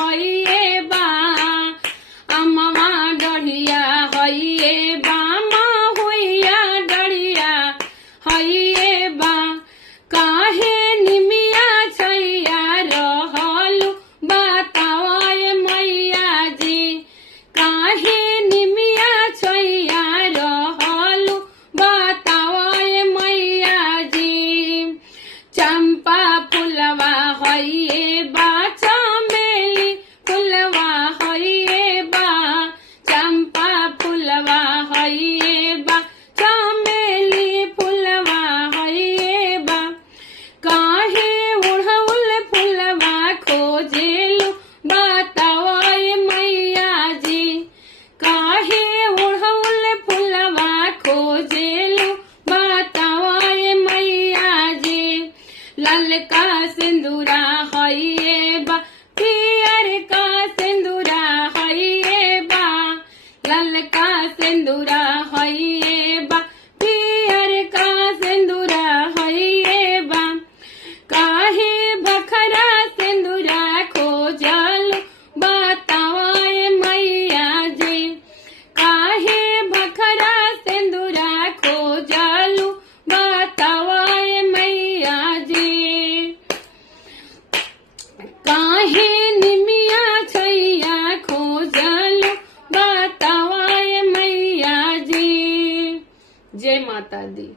हइए बा अम्मा डढ़िया हइए बा हुइया डढ़िया हइए बा काहे निमिया छैया रहलु बताओ मैया जी काहे निमिया छैया रहलु बताओ मैया जी चंपा फुलवा हइए बा चमेली फुलवा हइए बा चंपा फुलवा हइए बा चमेली फुलवा हइए बा काहे उड़हुल फुलवा खोजेलु बताओ मैया जी काहे उड़हुल फुलवा खोजेलु बताओ मैया जी ललका सिंदूरा हइए बा पियर का सिंदूरा हइए बा ललका सिंदूरा हइए बा पियर का सिंदूरा हइए बा काहे बखरा सिंदूरा खोजल बताओ मैया जी काहे बखरा सिंदूरा खोजल बताओ मैया जी काहे निमिया छैया खोजल बताओ मैया जी। जय माता दी।